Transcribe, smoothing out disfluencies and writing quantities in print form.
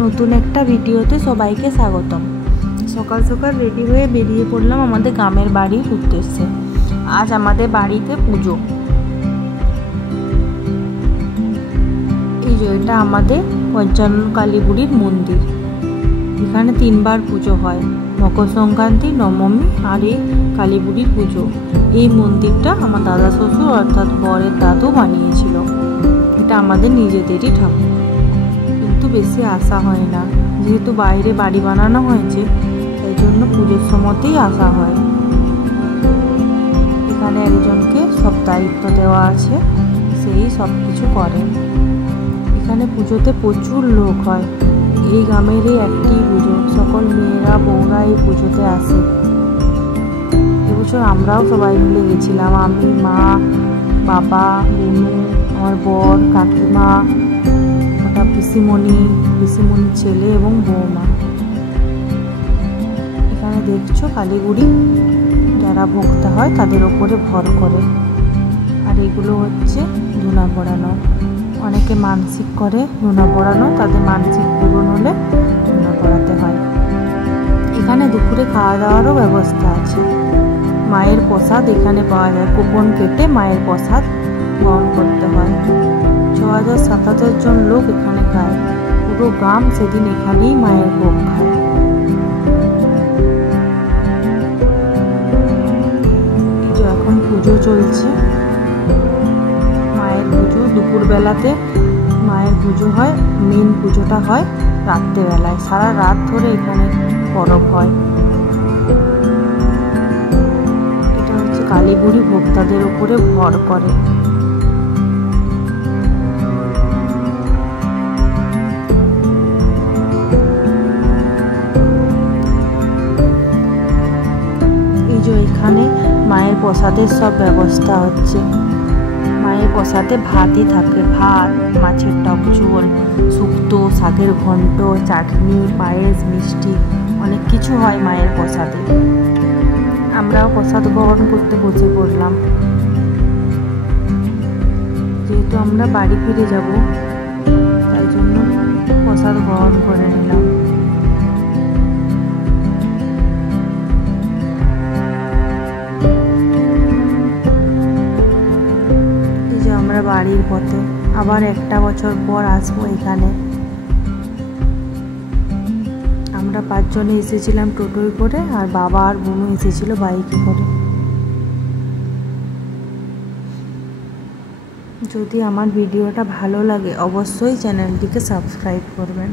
নতুন একটা ভিডিওতে সবাইকে স্বাগতম। সকাল সকাল রেডি হয়ে বেরিয়ে পড়লাম আমাদের গ্রামের বাড়ির উদ্দেশ্যে। আজ আমাদের বাড়িতে পুজো। এই যে এটা আমাদের পঞ্চানন কালী বুড়ির মন্দির। এখানে 3 বার পুজো হয়, মকর সংক্রান্তি, নবমী আর এই কালী বুড়ির পুজো। এই মন্দিরটা আমার দাদা শ্বশুর অর্থাৎ বরের দাদু বানিয়েছিল। এটা আমাদের নিজেদেরই ঠাকুর, কিন্তু বেশি আসা হয় না, যেহেতু বাইরে বাড়ি বানানো হয়েছে তাই জন্য পুজোর সময়তেই আসা হয়। এখানে একজনকে সব দায়িত্ব দেওয়া আছে, সেই সব কিছু করে। এখানে পুজোতে প্রচুর লোক হয়। এই গ্রামেরই একটি পুজো, সকল মেয়েরা বউরা এই পুজোতে আসে। এবছর আমরাও সবাই মিলে গেছিলাম, আমি, মা, বাবা, বুনু, আমার বর, কাকিমা, পিসিমণির ছেলে এবং বৌমা। এখানে দেখছো কালীগুড়ি যারা ভক্তা হয় তাদের ওপরে ভর করে। আর এগুলো হচ্ছে ধুনা পড়ানো। অনেকে মানসিক করে ধুনা পড়ানো, তাদের মানসিক পূরণ হলে ধুনা পড়াতে হয়। এখানে দুপুরে খাওয়া দাওয়ারও ব্যবস্থা আছে। মায়ের প্রসাদ এখানে পাওয়া যায়, কুপন কেটে মায়ের প্রসাদ গ্রহণ করতে হয়। 6000-7000 জন লোক এখানে খায়। পুরো গ্রাম সেদিন এখানেই মায়ের ভোগ খায়। এখন পুজো চলছে, মায়ের পুজো। দুপুরবেলাতে মায়ের পুজো হয়, মেন পুজোটা হয় রাত্রেবেলায়। সারা রাত ধরে এখানে পরব হয়। এটা হচ্ছে কালী বুড়ি ভক্তদের উপরে ভর করে। এখানে মায়ের প্রসাদের সব ব্যবস্থা হচ্ছে। মায়ের প্রসাদে ভাতই থাকে, ভাত, মাছের টক ঝোল, শুক্তো, শাকের ঘন্ট, চাটনি, পায়েস, মিষ্টি, অনেক কিছু হয় মায়ের প্রসাদে। আমরাও প্রসাদ গ্রহণ করতে বসে পড়লাম। যেহেতু আমরা বাড়ি ফিরে যাব তাই জন্য প্রসাদ গ্রহণ করে নিলাম। আমরা বাড়ির পথে আবার একটা বছর পর আসবো এখানে। আমরা 5 জনে এসেছিলাম টোটোয় করে, আর বাবা আর বোনও এসেছিল বাইকে করে। যদি আমার ভিডিওটা ভালো লাগে অবশ্যই চ্যানেলটিকে সাবস্ক্রাইব করবেন।